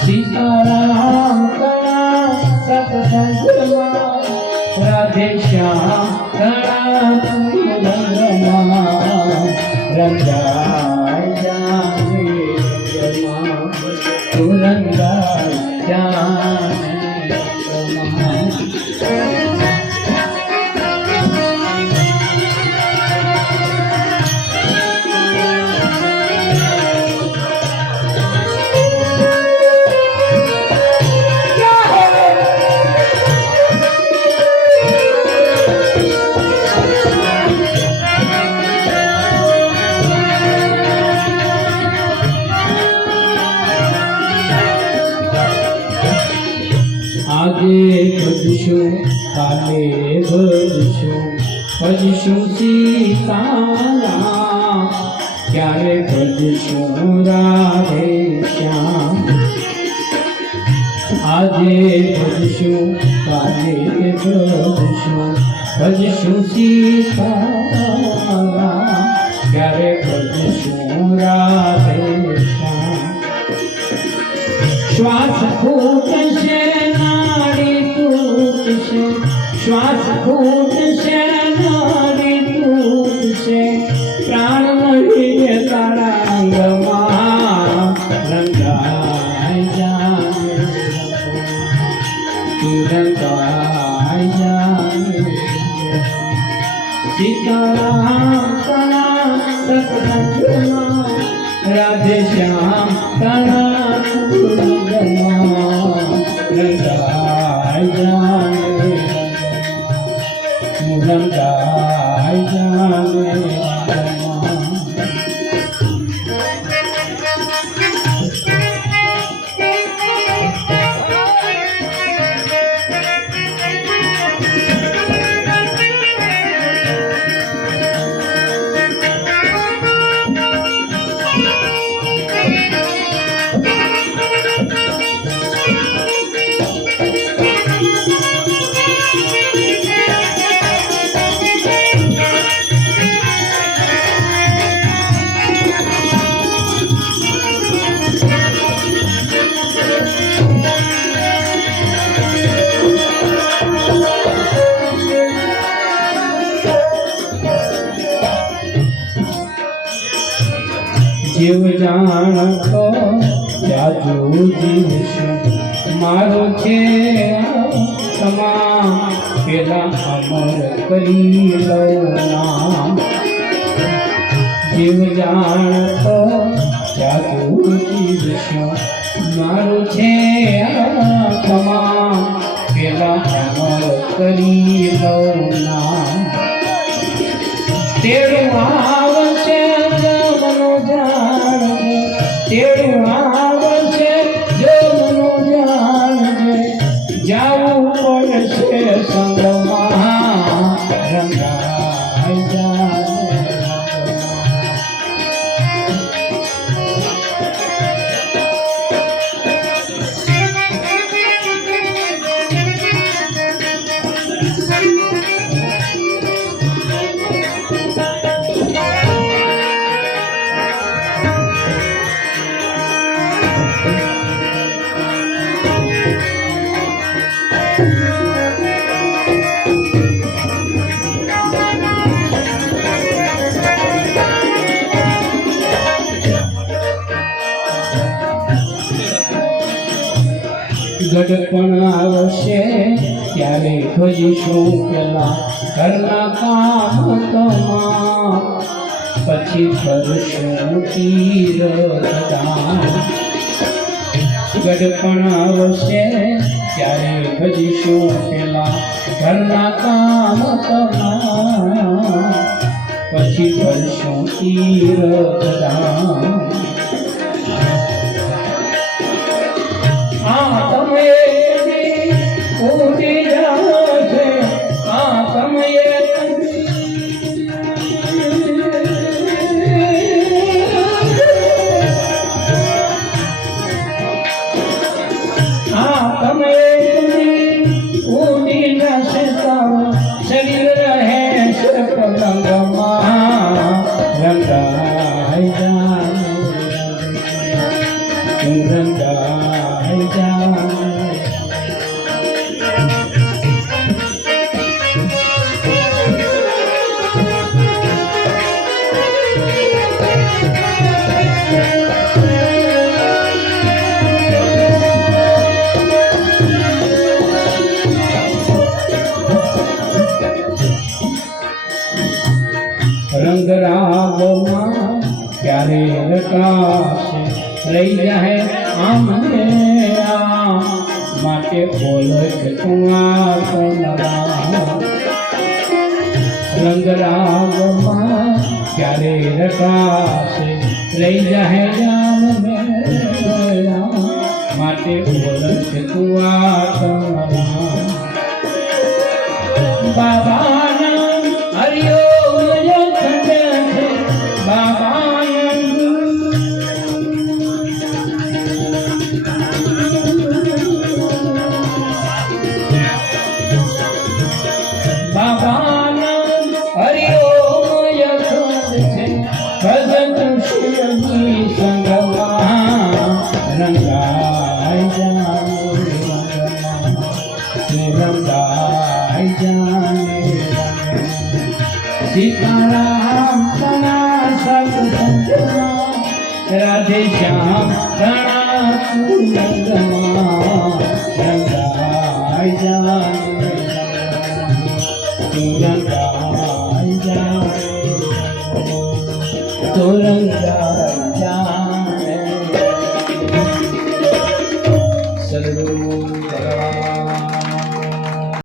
सीताराम कणा सत्संगमा राधे श्याम कणा रंगमा रंगाय जाने जमा रंगाय जाने जमा। आगे भजशु काले भजशु सीताराम क्यारे भजशु राधे श्याम। आगे भजशु काले भजशु सीताराम क्यारे भजशु राधे श्याम। श्वास फूट से श्वास फूट से नारी टूट से प्राण नहीं तारांगमा रंगाय जाने रंगाय जाने। सीताराम कणा सत्संगमा राधे श्याम कणा रंगमा रंगाय जाने रंगाय जाने। जीव जाणतो जाजू जीवश मारो छे તમામ પેલા અમર કરી લો નામ। જીવ જાણતો જાજુ જીવશ મારો છે તમામ પેલા અમર કરી લો નામ। તેરું આવશે तेरू आवशे जो मनो जाने जाऊं पड़शे संगमा रंगाय जाने। गड़पण आवशे त्यारे भजीशुं पेला घरना काम तमाम पछी करशुं तीरथधाम। गड़पण आवशे त्यारे भजीशुं पेला घरना काम तमाम पछी करशुं तीरथधाम। शरीर रहे रंगाय जाने। क्यारे रकाशे रही जाए आमने माटे बोलो कुआं कमरा रंग राग मां क्यारे रकाशे रही जाए आमने माटे बोलो कुआं कमरा बाबा सीताराम तना सत्संग राधे श्याम रणा रंगाई जाने रंगाई जाने तो रंगाई